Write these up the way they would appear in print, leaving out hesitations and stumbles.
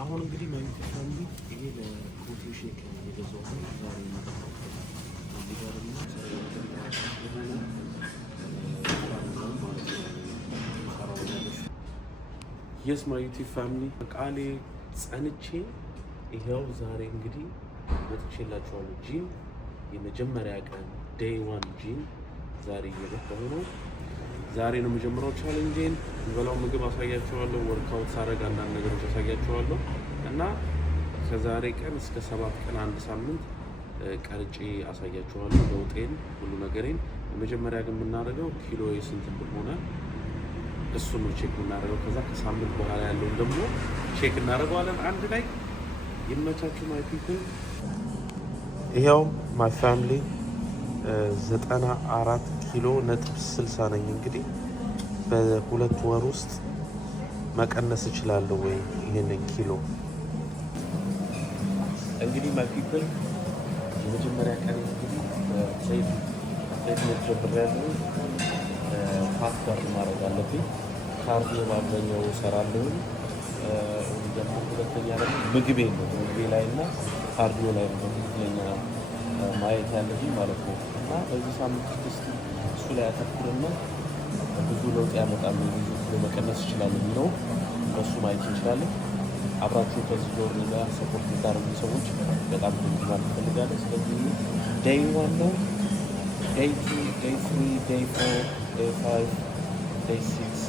አሁን እንግዲህ ማይክ ፋሚሊ ይሄ ለፕሮቲን ሼክ የገዛው ነው ዛሬ የመጣው እዚህ ጋር ደግሞ የስ ማይ ዩቲዩብ ፋሚሊ ቃሌ ጸንቼ ይሄው ዛሬ እንግዲህ መጥቼላችኋለሁ። ጂም የመጀመሪያ ቀን ዴይ 1 ጂም ዛሬ እየገባሁ ነው። ዛሬ ነው የምጀምረው ቻሌንጄን። የምበላው ምግብ አሳያችኋለሁ። ወርክአውት ሳደርግ አንዳንድ ነገሮች አሳያችኋለሁ እና ከዛሬ ቀን እስከ 7 ቀን አንድ ሳምንት ቀርጬ አሳያችኋለሁ ለውጤን ሁሉ ነገሬን። የመጀመሪያ ግን የምናደርገው ኪሎ ስንት እንደሆነ እሱን ነው ቼክ የምናደርገው። ከዛ ከሳምንት በኋላ ያለውን ደግሞ ቼክ እናደርገዋለን አንድ ላይ። ይመቻችሁ ማይ ፒፕል። ይኸው ማይ ፋሚሊ 94 ኪሎ ነጥብ 60 ነኝ። እንግዲህ በሁለት ወር ውስጥ መቀነስ እችላለሁ ወይ ይሄንን ኪሎ? እንግዲህ ማይ ፒፕል የመጀመሪያ ቀን እንግዲህ ዘይት ጀምሬያለሁ። ፋት በርን ማድረግ አለብኝ። ካርዲዮ በአብዛኛው እሰራለሁ። ደግሞ ሁለተኛ ደግሞ ምግቤ ላይ እና ካርዲዮ ላይ ነው ትክክለኛ ማየት ያለብኝ ማለት ነው። እና በዚህ ሳምንት ውስጥ እሱ ላይ አተኩርና ብዙ ለውጥ ያመጣል ብዙ ኪሎ መቀነስ ይችላል የሚለው በሱ ማየት እንችላለን። አብራችሁ ከዚህ ጆር ጋር ሰፖርት የምታደርጉ ሰዎች በጣም ብዙ ማለት እፈልጋለሁ። ስለዚህ ዴይ 1 ነው፣ ዴይ 2፣ ዴይ 3፣ ዴይ 4፣ ዴይ 5፣ ዴይ 6፣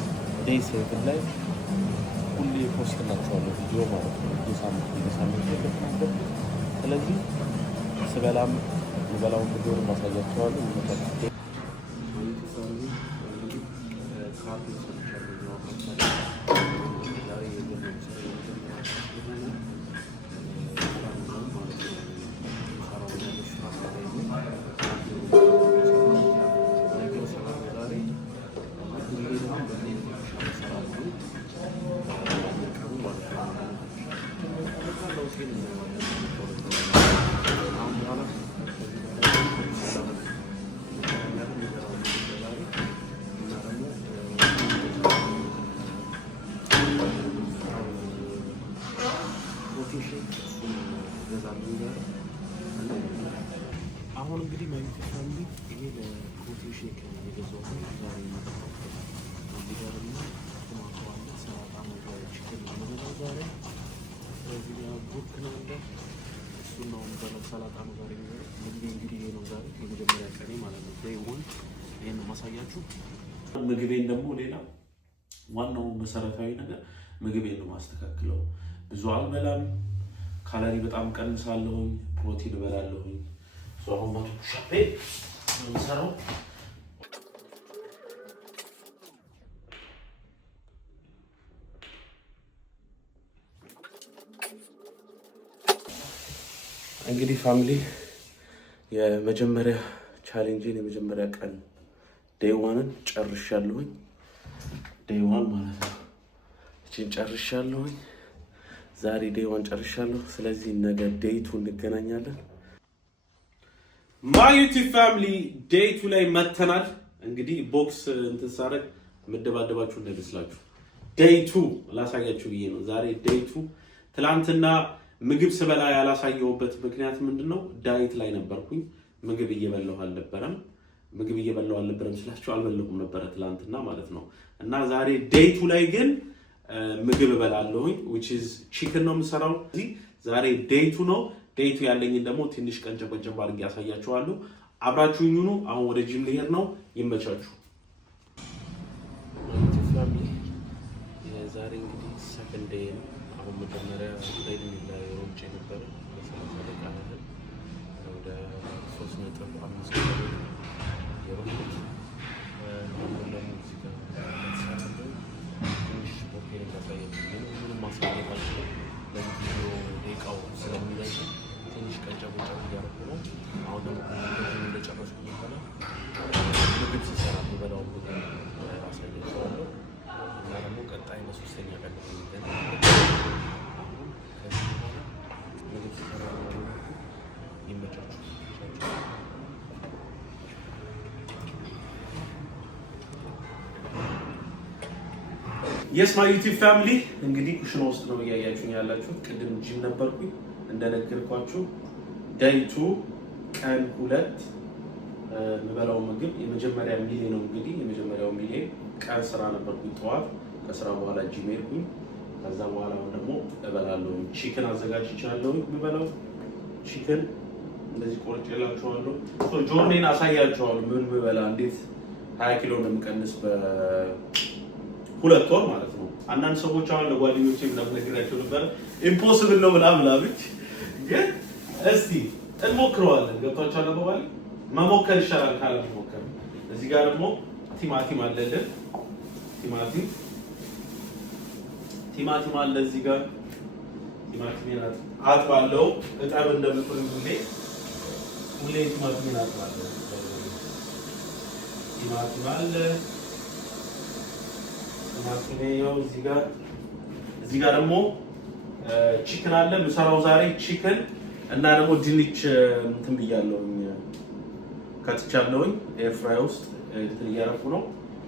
ዴይ 7 ላይ ሁሌ ፖስት እናቸዋለሁ ቪዲዮ ማለት ነው። የሳምንት የለብናበት። ስለዚህ ስበላም የበላውን ቪዲዮ ማሳያቸዋለሁ። አሁን እንግዲህ ማይክ ፋሚሊ ይሄ ለፕሮቲን ሼክ የገዛው ነው ዛሬ የመጣው እዚህ ጋር ደግሞ ቶማቶ አለ፣ ሰላጣ ነው፣ ቺክን ነው ዛሬ እዚህ ጋር ቡክ ነው እንደ እሱ ነው በለው ሰላጣ ነው ዛሬ እንግዲህ ይሄ ነው ዛሬ የመጀመሪያ ቀኔ ማለት ነው። ዴይ 1 ይሄን ማሳያችሁ። ምግቤን ደግሞ ሌላ ዋናው መሰረታዊ ነገር ምግቤን ነው ማስተካክለው። ብዙ አልበላም፣ ካሎሪ በጣም ቀንሳለሁኝ፣ ፕሮቲን እበላለሁኝ። አሁን ማቱ ሻፔ እንሰራው እንግዲህ ፋሚሊ የመጀመሪያ ቻሌንጅን የመጀመሪያ ቀን ዴይ 1ን ጨርሻለሁኝ። ዴይ 1 ማለት ነው እቺን ጨርሻለሁኝ። ዛሬ ዴይ 1 ጨርሻለሁ። ስለዚህ ነገ ዴይ 2 እንገናኛለን። ማይ ዩቲዩብ ፋሚሊ ዴይ 2 ላይ መተናል። እንግዲህ ቦክስ እንትን ሳረግ መደባደባችሁ እንዳይመስላችሁ ዴይ 2 ላሳያችሁ ብዬ ነው ዛሬ ዴይ 2። ትላንትና ምግብ ስበላ ያላሳየሁበት ምክንያት ምንድነው? ዳይት ላይ ነበርኩኝ። ምግብ እየበላሁ አልነበረም ስላችሁ አልበላሁም ነበረ ትላንትና ማለት ነው። እና ዛሬ ዴይ 2 ላይ ግን ምግብ እበላለሁኝ which is chicken ነው የምሰራው። ዛሬ ዴይ 2 ነው። ዴይ 2 ያለኝን ደግሞ ትንሽ ቀንጨብ አድርጌ ያሳያችኋለሁ። አብራችሁኝ ሁኑ። አሁን ወደ ጂም ልሄድ ነው። ይመቻችሁ። ዛሬ እንግዲህ ሰከንድ ዴይ ነው። አሁን መጀመሪያ ላይ ሮጬ ነበር በ30 ደቂቃ ያህል ወደ 3.5 ኪሎ የሮጥኩት። አሁን ደግሞ እዚህ ጋር ትንሽ ፕሮቲን እንዳሳያችሁ ምንም ማስፈለግ አልችልም። ለቪዲዮ ደቂቃው ስለሚያይ ትንሽ ቀንጨብ እያደረኩ ነው። አሁን ደግሞ ከዚህ እንደጨረስኩ በኋላ ምግብ ሲሰራ የሚበላው ምግብ አሳያችኋለሁ እና ደግሞ ቀጣይ በሶስተኛ ቀን አሁን ከዚህ በኋላ ምግብ ሲሰራ ይመቻችሁ። Yes my YouTube family እንግዲህ ኩሽና ውስጥ ነው ያያችሁኝ ያላችሁት ቅድም ጂም ነበርኩኝ እንደነገርኳችሁ day 2 ቀን 2 ምበላው ምግብ የመጀመሪያ ሚሌ ነው እንግዲህ የመጀመሪያው ሚሌ ቀን ስራ ነበርኩኝ ጠዋት ከስራ በኋላ ጂም ሄድኩኝ ከዛ በኋላ ደግሞ እበላለሁ ቺክን አዘጋጅቻለሁ ምበላው ቺክን እንደዚህ ቆርጬላችኋለሁ ጆርኔን አሳያችኋለሁ ምን ምበላ እንዴት 20 ኪሎ እንደምቀንስ ሁለት ወር ማለት ነው አንዳንድ ሰዎች አሁን ለጓደኞቼ ምናምን ነግራቸው ነበር ኢምፖሲብል ነው ምናምን አሉት ግን እስቲ እንሞክረዋለን ገብቷችኋል አባባል መሞከር ይሻላል ካለ መሞከር እዚህ ጋር ደግሞ ቲማቲም አለልን ቲማቲም አለ እዚህ ጋር ቲማቲም አጥባለሁ እጣብ እንደምትፈልጉ ሁሌ ቲማቲም አጥባለሁ ቲማቲም አለ ማክኔው እዚህ ጋር ደግሞ ቺክን አለ ምሰራው ዛሬ ቺክን እና ደግሞ ድንች እንትን ብያለሁኝ ከትቻለሁኝ ኤር ፍራይ ውስጥ እያረኩ ነው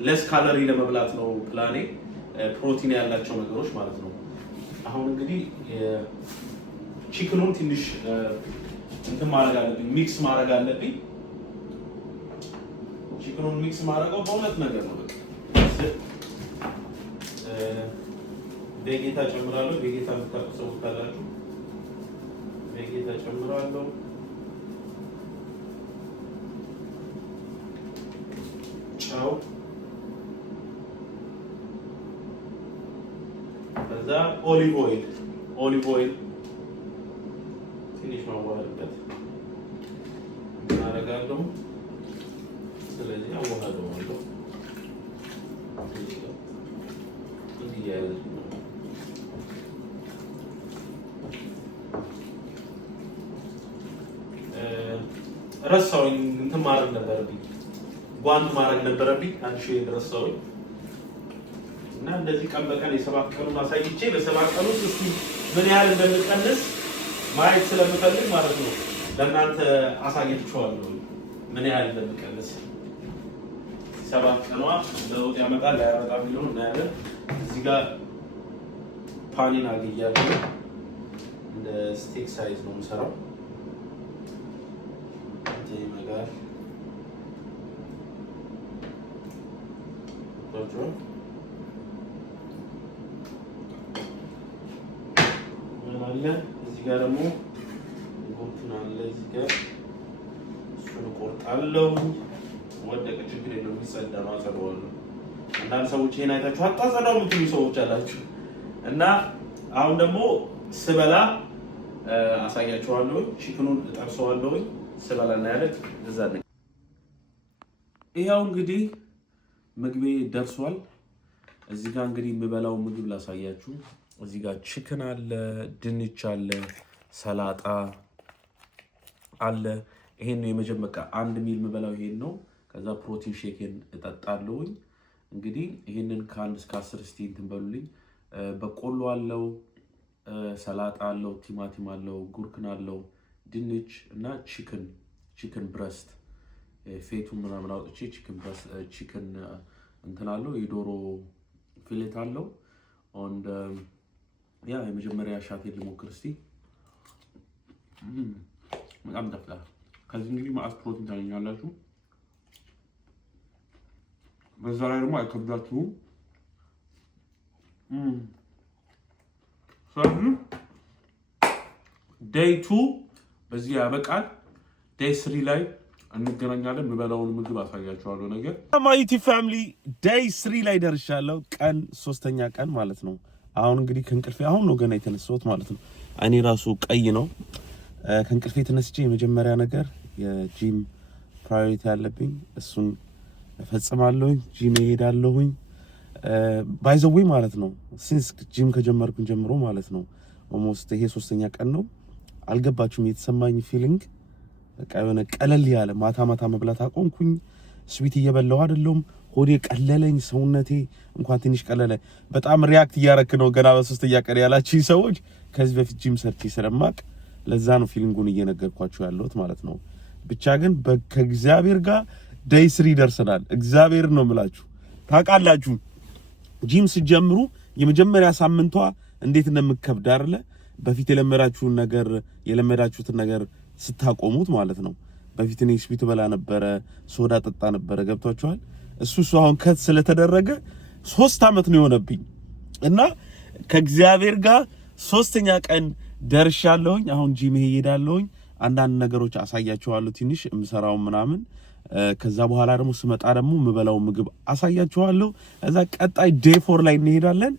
ለስ ካሎሪ ለመብላት ነው ፕላኔ ፕሮቲን ያላቸው ነገሮች ማለት ነው አሁን እንግዲህ ቺክኑን ትንሽ እንትን ማድረግ አለብኝ ሚክስ ማድረግ አለብኝ ቺክኑን ሚክስ ማድረገው በሁለት ነገር ነው በቃ ቤጌታ ጨምራለሁ ቤጌታ የምታውቁ ካላችሁ ቤጌታ ጨምራለሁ ጨው ከዛ ኦሊቭ ኦይል ትንሽ ማዋሃድበት እናደርጋለሁ ስለዚህ አዋሃደዋለሁ ረሳውኝ እንትን ማድረግ ነበረብኝ ጓንት ማድረግ ነበረብኝ አንድ ሺህ ረሳውኝ እና እንደዚህ ቀን በቀን የሰባት ቀኑን አሳይቼ በሰባት ቀኑ እስቲ ምን ያህል እንደምቀንስ ማየት ስለምፈልግ ማለት ነው ለእናንተ አሳይቻለሁ ምን ያህል እንደምቀንስ ሰባት ቀኗ ለውጥ ያመጣል ያመጣል ቢሆን እናያለን እዚህ ጋር ፓኒን አግያለሁ እንደ ስቴክ ሳይዝ ነው የምሰራው ይመጋል ወጥሮ ማለ እዚህ ጋር ደግሞ ጎንቱን አለ እዚህ ጋር እሱን ቆርጣለሁ ወደቀ ችግር የለውም ይጸዳ ነው አጸደዋለሁ አንዳንድ ሰዎች ይሄን አይታችሁ አጣጸዳው የምትሉ ሰዎች አላችሁ እና አሁን ደግሞ ስበላ አሳያችኋለሁ ቺክኑን እጠብሰዋለሁ ስበላና ያለች እዛ ነው ይሄው እንግዲህ ምግቤ ደርሷል እዚህ ጋር እንግዲህ የምበላው ምግብ ላሳያችሁ እዚህ ጋር ቺክን አለ ድንች አለ ሰላጣ አለ ይሄን ነው የመጀመሪያ አንድ ሚል የምበላው ይሄን ነው ከዛ ፕሮቲን ሼክን እጠጣለሁ እንግዲህ ይሄንን ከ1 እስከ 10 እስቲ እንትን በሉልኝ በቆሎ አለው ሰላጣ አለው ቲማቲም አለው ጉርክን አለው ድንች እና ቺክን ብረስት ፌቱ ምናምን አውጥቼ ቺክን እንትን አለው የዶሮ ፊሌት አለው and ያ የመጀመሪያ ሻቴን ልሞክር እስቲ በጣም ደፍላ ከዚህ እንግዲህ ማስ ፕሮቲን ታገኛላችሁ በዛ ላይ ደግሞ አይከብዳችሁም day 2 በዚህ ያበቃል day 3 ላይ እንገናኛለን ምበላውን ምግብ አሳያችኋለሁ ነገር ማይቲ ፋሚሊ day 3 ላይ ደርሻለሁ ቀን 3ኛ ቀን ማለት ነው አሁን እንግዲህ ከእንቅልፌ አሁን ነው ገና የተነሳሁት ማለት ነው እኔ ራሱ ቀይ ነው ከእንቅልፌ ተነስቼ የመጀመሪያ ነገር የጂም ፕራዮሪቲ ያለብኝ እሱን እፈጽማለሁ ጂም እሄዳለሁ ባይ ዘ ዌይ ማለት ነው ሲንስ ጂም ከጀመርኩኝ ጀምሮ ማለት ነው ኦልሞስት ይሄ 3ኛ ቀን ነው አልገባችሁም የተሰማኝ ፊሊንግ በቃ የሆነ ቀለል ያለ ማታ መብላት አቆምኩኝ ስዊት እየበላሁ አይደለም ሆዴ ቀለለኝ ሰውነቴ እንኳን ትንሽ ቀለለ በጣም ሪአክት እያረክ ነው ገና በ3ኛ ቀን ያላችሁኝ ሰዎች ከዚህ በፊት ጂም ሰርቼ ስለማቅ ለዛ ነው ፊሊንጉን እየነገርኳችሁ ያለሁት ማለት ነው ብቻ ግን ከእግዚአብሔር ጋር day 3 ደርሰናል እግዚአብሔር ነው የምላችሁ ታውቃላችሁ ጂም ሲጀምሩ የመጀመሪያ ሳምንቷ እንዴት እንደምከብድ አይደለ? በፊት የለመዳችሁትን ነገር ስታቆሙት ማለት ነው። በፊት እኔ ስፒት በላ ነበረ፣ ሶዳ ጠጣ ነበረ። ገብቷችኋል? እሱ አሁን ከት ስለተደረገ 3 አመት ነው የሆነብኝ እና ከእግዚአብሔር ጋር 3ኛ ቀን ደርሻለሁኝ። አሁን ጂም ሄዳለሁኝ። አንዳንድ ነገሮች አሳያችኋለሁ፣ ትንሽ እምሰራው ምናምን። ከዛ በኋላ ደግሞ ስመጣ ደግሞ የምበላው ምግብ አሳያችኋለሁ። ከዛ ቀጣይ ዴይ 4 ላይ እንሄዳለን።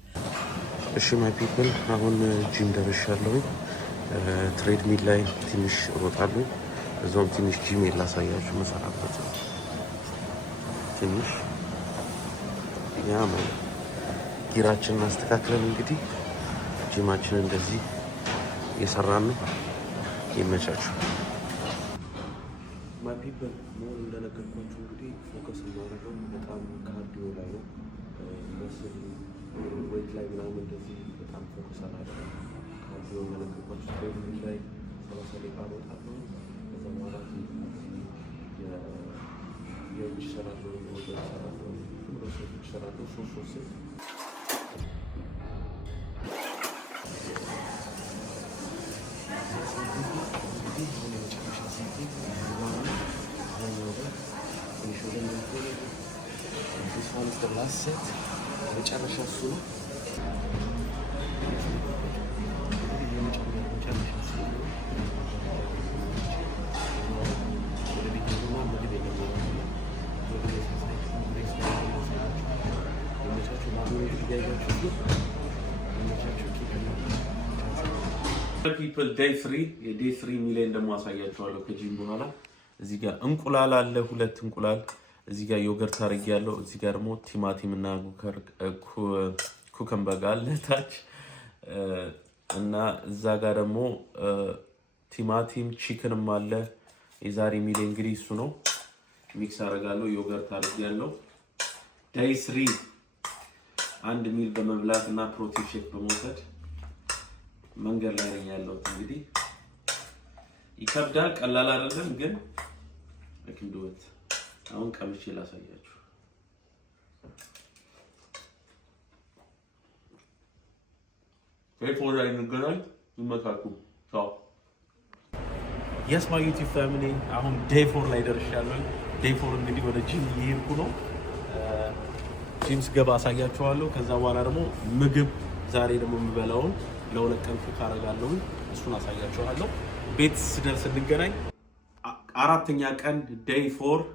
እሺ ማይ ፒፕል አሁን ጂም ደርሻለሁኝ። ትሬድሚል ላይ ትንሽ እሮጣለሁ። እዛውም ትንሽ ጂም ላሳያችሁ መሰራበት ትንሽ ያ ማለት ጊራችንን አስተካክለን እንግዲህ ጂማችንን እንደዚህ እየሰራን ነው። ይመቻችሁ ማይ ፒፕል። ሞር እንደነገርኳችሁ እንግዲህ ፎከስ የማደርገው በጣም ካርዲዮ ላይ ነው። መስል ዌት ላይ ምናምን እንደዚህ በጣም ፎከስ አላደርግም። ካርዲዮ እንደነገርኳችሁ ትሬኒንግ ላይ 30 ደቂቃ እሮጣለሁ። ከዛ በኋላ የእጅ እሰራለሁ፣ የወገብ እሰራለሁ፣ ሁሉ እሰራለሁ። 3 ሴት መጨረሻ እሱ ነው። ፒፕል ዴይ 3 ሚሊዮን ደግሞ አሳያችኋለሁ ከጂም በኋላ። እዚህ ጋር እንቁላል አለ፣ 2 እንቁላል። እዚህ ጋር ዮገርት አድርጌያለሁ። እዚህ ጋር ደግሞ ቲማቲም እና ኩከምበር አለ ታች እና እዛ ጋር ደግሞ ቲማቲም ቺክንም አለ። የዛሬ ሚሊዮን እንግዲህ እሱ ነው። ሚክስ አደርጋለሁ። ዮገርት አድርጌያለሁ። ዴይ 3 አንድ ሚል በመብላት እና ፕሮቲን ሼክ በመውሰድ መንገድ ላይ ነኝ ያለሁት። እንግዲህ ይከብዳል፣ ቀላል አይደለም፣ ግን ለክንዶት አሁን ቀምቼ ላሳያችሁ። ዴይ 4 ላይ እንገናኝ። ይመካኩ። ቻው። የስ ማይ ዩቲዩብ ፋሚሊ አሁን ዴይ 4 ላይ ደርሻለሁ። ዴይ 4 እንግዲህ ወደ ጂም እየሄድኩ ነው። ጂም ስገባ አሳያችኋለሁ። ከዛ በኋላ ደግሞ ምግብ ዛሬ ደግሞ የምበላውን ለ2 ቀን ኩክ አደርጋለሁ። እሱን አሳያችኋለሁ። ቤት ስደርስ እንገናኝ። 4ኛ ቀን ዴይ 4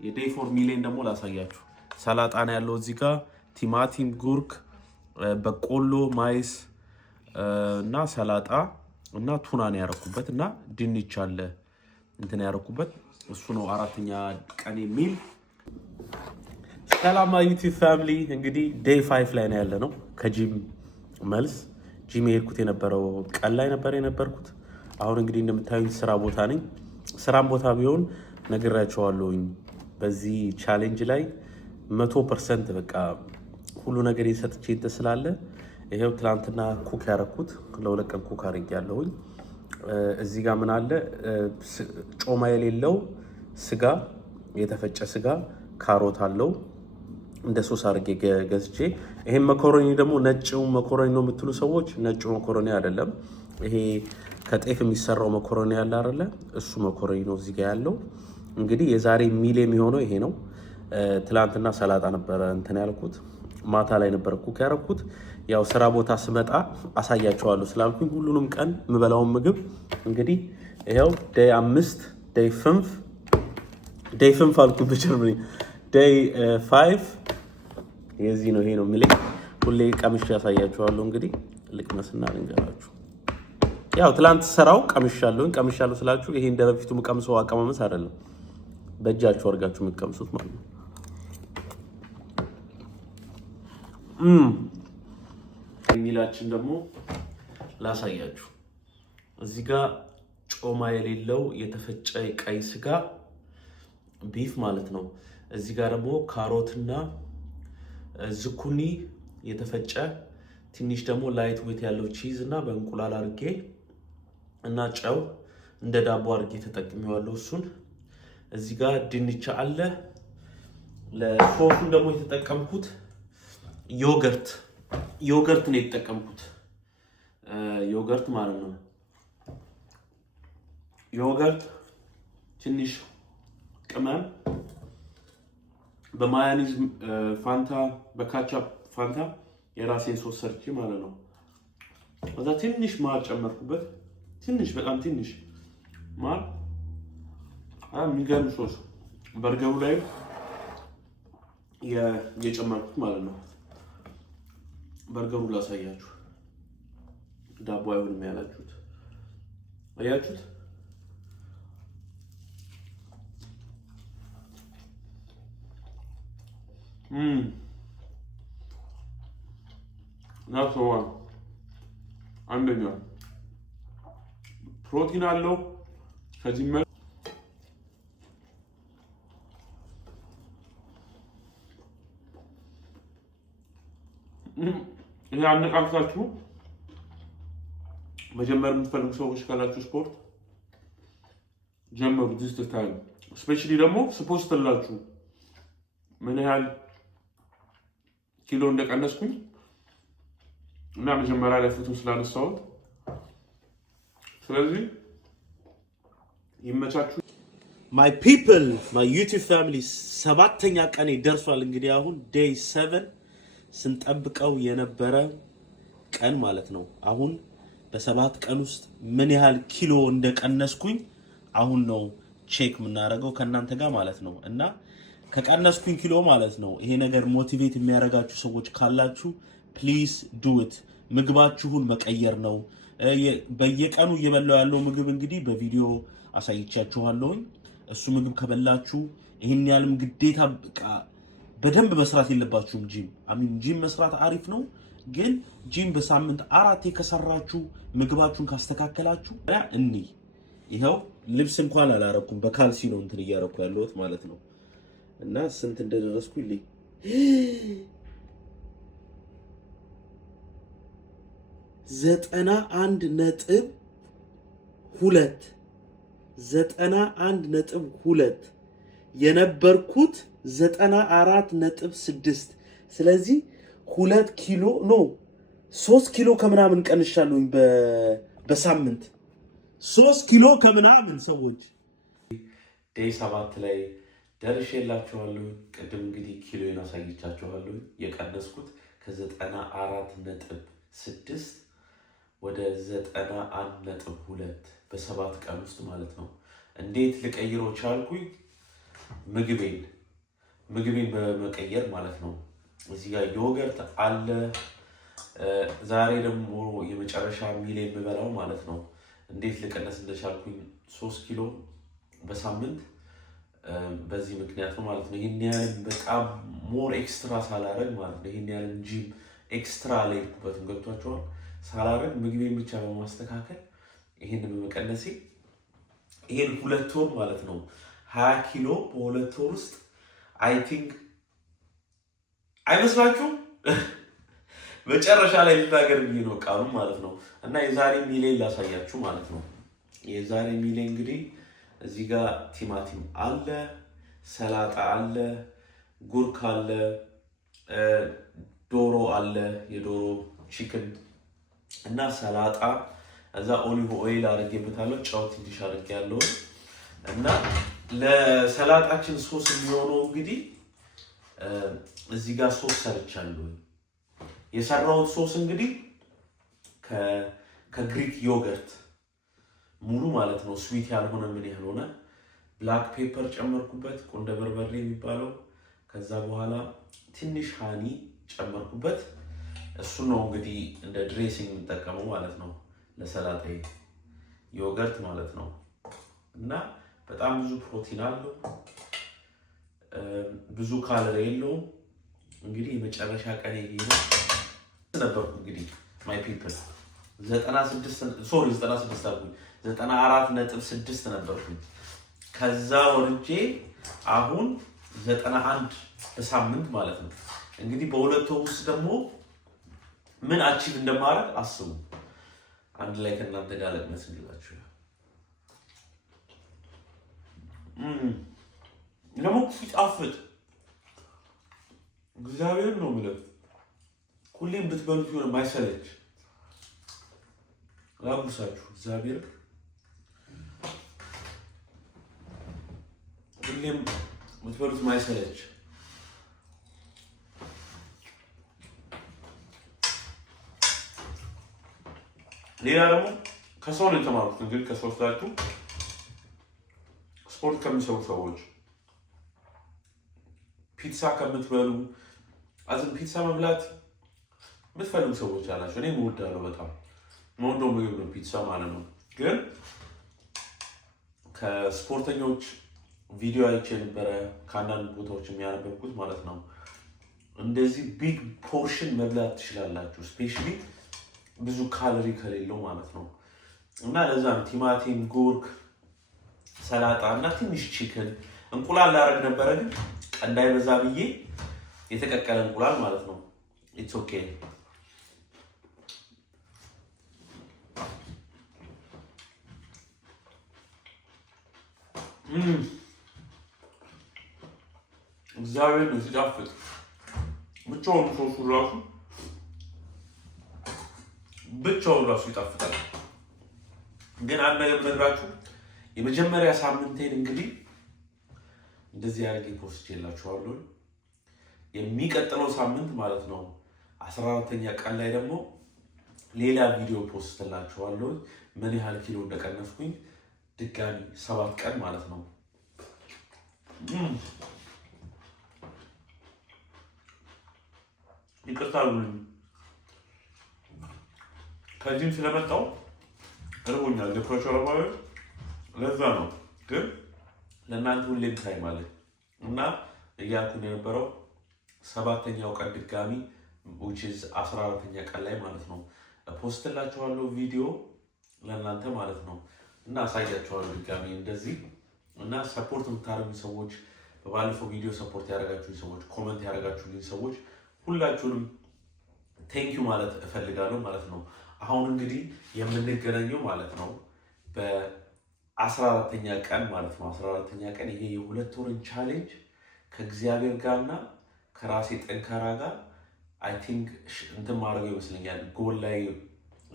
የዴይ 4 ሚሊዮን ደግሞ ላሳያችሁ። ሰላጣ ነው ያለው እዚህ ጋር ቲማቲም፣ ጉርክ፣ በቆሎ፣ ማይስ እና ሰላጣ እና ቱና ነው ያረኩበት እና ድንች አለ እንትን ያረኩበት። እሱ ነው 4ኛ ቀን የሚል። ሰላም ዩቲዩብ ፋሚሊ እንግዲህ ዴይ 5 ላይ ነው ያለነው። ከጂም መልስ ጂም የሄድኩት የነበረው ቀን ላይ ነበር የነበርኩት። አሁን እንግዲህ እንደምታዩኝ ስራ ቦታ ነኝ። ስራም ቦታ ቢሆን ነግራቸዋለሁኝ። በዚህ ቻሌንጅ ላይ 100% በቃ ሁሉ ነገር የሰጥቼ እንትን ስላለ ይሄው ትላንትና ኩክ ያረኩት ለ2 ቀን ኩክ አድርጌያለሁኝ። እዚህ ጋር ምን አለ? ጮማ የሌለው ስጋ፣ የተፈጨ ስጋ፣ ካሮት አለው እንደ ሶስ አድርጌ ገዝቼ። ይሄን መኮሮኒ ደግሞ ነጭው መኮሮኒ ነው የምትሉ ሰዎች ነጩ መኮሮኒ አይደለም። ይሄ ከጤፍ የሚሰራው መኮሮኒ ያለ አይደለ? እሱ መኮሮኒ ነው እዚህ ጋር ያለው። እንግዲህ የዛሬ ሚል የሚሆነው ይሄ ነው። ትላንትና ሰላጣ ነበረ እንትን ያልኩት፣ ማታ ላይ ነበር ኩክ ያረኩት። ያው ስራ ቦታ ስመጣ አሳያቸዋለሁ ስላልኩኝ ሁሉንም ቀን የምበላውን ምግብ እንግዲህ ይሄው ዴይ 5 ዴይ 5 አልኩ በጀርመኒ ዴይ 5 የዚህ ነው። ይሄ ነው የሚለኝ። ሁሌ ቀምሼ ያሳያችኋለሁ። እንግዲህ ልቅመስና ልንገራችሁ። ያው ትላንት ሰራው ቀምሻለሁ ስላችሁ ይሄ እንደ በፊቱ የምቀምሰው አቀማመስ አይደለም። በእጃችሁ አድርጋችሁ የምትቀምሱት ማለት ነው። ሚላችን ደግሞ ላሳያችሁ። እዚህ ጋር ጮማ የሌለው የተፈጨ ቀይ ስጋ ቢፍ ማለት ነው። እዚህ ጋር ደግሞ ካሮትና ዝኩኒ የተፈጨ፣ ትንሽ ደግሞ ላይት ዌት ያለው ቺዝ እና በእንቁላል አድርጌ እና ጨው እንደ ዳቦ አድርጌ ተጠቅሜዋለሁ። እሱን እዚህ ጋር ድንች አለ። ለሶሱን ደግሞ የተጠቀምኩት ዮገርት ነው የተጠቀምኩት። ዮገርት ማለት ነው። ዮገርት ትንሽ ቅመም በማዮኔዝ ፋንታ በካቻፕ ፋንታ የራሴን ሶስ ሰርቼ ማለት ነው። ከዛ ትንሽ ማር ጨመርኩበት። ትንሽ በጣም ትንሽ ማር። የሚገርም ሶስ በርገሩ ላይ የጨመርኩት ማለት ነው። በርገሩ ላሳያችሁ። ዳቦ አይሆንም ያላችሁት አያችሁት? ናሶዋ አንደኛ ፕሮቲን አለው ከዚህ ይሄ አነቃቅታችሁ መጀመር የምትፈልጉ ሰዎች ካላችሁ ስፖርት ጀምሩ። ዲስ ታይም ስፔሻሊ ደግሞ ስፖርት ትላችሁ ምን ያህል ኪሎ እንደቀነስኩኝ እና መጀመሪያ ላይ ፎቶ ስላነሳሁት ስለዚህ ይመቻችሁ። ማይ ፒፕል ማይ ዩቲዩብ ፋሚሊ 7ኛ ቀኔ ደርሷል። እንግዲህ አሁን ዴይ 7 ስንጠብቀው የነበረ ቀን ማለት ነው። አሁን በ7 ቀን ውስጥ ምን ያህል ኪሎ እንደቀነስኩኝ አሁን ነው ቼክ የምናደርገው ከእናንተ ጋር ማለት ነው። እና ከቀነስኩኝ ኪሎ ማለት ነው ይሄ ነገር ሞቲቬት የሚያደርጋችሁ ሰዎች ካላችሁ ፕሊዝ ዱ ኢት። ምግባችሁን መቀየር ነው። በየቀኑ እየበላው ያለው ምግብ እንግዲህ በቪዲዮ አሳይቻችኋለሁኝ። እሱ ምግብ ከበላችሁ ይሄን ያህልም ግዴታ በደንብ መስራት የለባችሁም። ጂም መስራት አሪፍ ነው፣ ግን ጂም በሳምንት 4 ከሰራችሁ ምግባችሁን ካስተካከላችሁ ይኸው ልብስ እንኳን አላረኩም፣ በካልሲ ነው እንትን እያረኩ ያለሁት ማለት ነው። እና ስንት እንደደረስኩ ይልኝ 91.2 የነበርኩት 94.6። ስለዚህ 2 ኪሎ ነው 3 ኪሎ ከምናምን ቀንሻለሁኝ በሳምንት 3 ኪሎ ከምናምን። ሰዎች ዴይ 7 ላይ ደርሼላችኋለሁ። ቅድም እንግዲህ ኪሎን አሳይቻችኋለሁ። የቀነስኩት ከ94.6 ወደ 91.2 በ7 ቀን ውስጥ ማለት ነው። እንዴት ልቀይረው ቻልኩኝ? ምግቤን በመቀየር ማለት ነው። እዚህ ጋር ዮገርት አለ። ዛሬ ደግሞ የመጨረሻ ሚል የምበላው ማለት ነው። እንዴት ልቀነስ እንደቻልኩኝ 3 ኪሎ በሳምንት በዚህ ምክንያት ነው ማለት ነው። ይሄን ያህል በጣም ሞር ኤክስትራ ሳላረግ ማለት ነው። ይሄን ያህል ጂም ኤክስትራ ላይ ኩበቱን ገብቷቸዋል ሳላረግ ምግቤን ብቻ በማስተካከል ይሄን በመቀነሴ ይሄን 2 ወር ማለት ነው 20 ኪሎ በ2 ወር ውስጥ አይ ቲንክ አይመስላችሁም? መጨረሻ ላይ ልታገር ብዬ ነው ቃሉ ማለት ነው። እና የዛሬ ሚሌ ላሳያችሁ ማለት ነው። የዛሬ ሚሌ እንግዲህ እዚህ ጋር ቲማቲም አለ፣ ሰላጣ አለ፣ ጉርክ አለ፣ ዶሮ አለ፣ የዶሮ ቺክን እና ሰላጣ እዛ ኦሊቭ ኦይል አድርጌበታለሁ። ጨው ትንሽ አድርጌያለሁ እና ለሰላጣችን ሶስ የሚሆነው እንግዲህ እዚህ ጋር ሶስ ሰርቻለሁ። የሰራሁት ሶስ እንግዲህ ከግሪክ ዮገርት ሙሉ ማለት ነው። ስዊት ያልሆነ ምን ያልሆነ ብላክ ፔፐር ጨመርኩበት፣ ቁንደ በርበሬ የሚባለው። ከዛ በኋላ ትንሽ ሃኒ ጨመርኩበት። እሱ ነው እንግዲህ እንደ ድሬሲንግ የምጠቀመው ማለት ነው ለሰላጣ ዮገርት ማለት ነው። እና በጣም ብዙ ፕሮቲን አለው፣ ብዙ ካሎሪ የለውም። እንግዲህ የመጨረሻ ቀን ይሄ ነበርኩ እንግዲህ ማይ ፒፕል 94.6 ነበርኩኝ። ከዛ ወርጄ አሁን 91 በሳምንት ማለት ነው። እንግዲህ በ2 ወር ውስጥ ደግሞ ምን አቺቭ እንደማደርግ አስቡ። አንድ ላይ ከእናንተ ጋር ለመስላችሁ ደግሞ ሲጣፍጥ እግዚአብሔር ነው ማለት ሁሌም ብትበሉት ይሆን ማይሰለች ላጉሳችሁ እግዚአብሔር ሁሌም ብትበሉት ማይሰለች ሌላ ደግሞ ከሰው ነው የተማሩት እንግዲህ ከሰው ስላችሁ ስፖርት ከሚሰሩ ሰዎች ፒትሳ ከምትበሉ አዝም ፒትሳ መብላት የምትፈልጉ ሰዎች አላችሁ። እኔ እወዳለሁ በጣም የምወደው ምግብ ነው ፒትሳ ማለት ነው። ግን ከስፖርተኞች ቪዲዮ አይቼ ነበረ ከአንዳንድ ቦታዎች የሚያነበብኩት ማለት ነው። እንደዚህ ቢግ ፖርሽን መብላት ትችላላችሁ ስፔሻሊ ብዙ ካሎሪ ከሌለው ማለት ነው። እና ለዛ ነው ቲማቲም፣ ጉርክ፣ ሰላጣ እና ትንሽ ቺክን እንቁላል ላደርግ ነበረ ግን እንዳይበዛ ብዬ የተቀቀለ እንቁላል ማለት ነው። ኢትስ ኦኬ እግዚአብሔር ነው ሲጣፍጥ ብቻውን ሶሱ ራሱ ይጣፍጣል። ግን አንድ ነገር ብነግራችሁ የመጀመሪያ ሳምንቴን እንግዲህ እንደዚህ አድርጌ ፖስት ይላችኋለሁ። የሚቀጥለው ሳምንት ማለት ነው 14ኛ ቀን ላይ ደግሞ ሌላ ቪዲዮ ፖስት ይላችኋለሁ ምን ያህል ኪሎ እንደቀነስኩኝ ድጋሚ 7 ቀን ማለት ነው። ይቅርታሉ ከዚህም ስለመጣው እርቦኛል ዲፕሬሽን ማለት ለዛ ነው። ግን ለእናንተ ሁሌም ታይም አለኝ እና እያልኩኝ የነበረው 7ኛው ቀን ድጋሚ which is 14ኛ ቀን ላይ ማለት ነው ፖስትላችኋለሁ ቪዲዮ ለእናንተ ማለት ነው እና አሳያችኋለሁ ድጋሚ እንደዚህ እና ሰፖርት የምታደርጉ ሰዎች በባለፈው ቪዲዮ ሰፖርት ያደረጋችሁኝ ሰዎች ኮሜንት ያደረጋችሁልኝ ሰዎች ሁላችሁንም ቴንኪዩ ማለት እፈልጋለሁ ማለት ነው። አሁን እንግዲህ የምንገናኘው ማለት ነው በ14ኛ ቀን ማለት ነው 14ኛ ቀን ይሄ የ2 ወርን ቻሌንጅ ከእግዚአብሔር ጋርና ከራሴ ጠንካራ ጋር አይ ቲንክ እንትን ማድረግ ይመስለኛል ጎል ላይ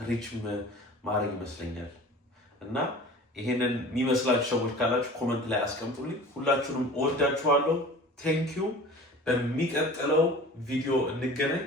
ሪች ማድረግ ይመስለኛል እና ይሄንን የሚመስላችሁ ሰዎች ካላችሁ ኮሜንት ላይ አስቀምጡልኝ። ሁላችሁንም እወዳችኋለሁ። ቴንኪዩ። በሚቀጥለው ቪዲዮ እንገናኝ።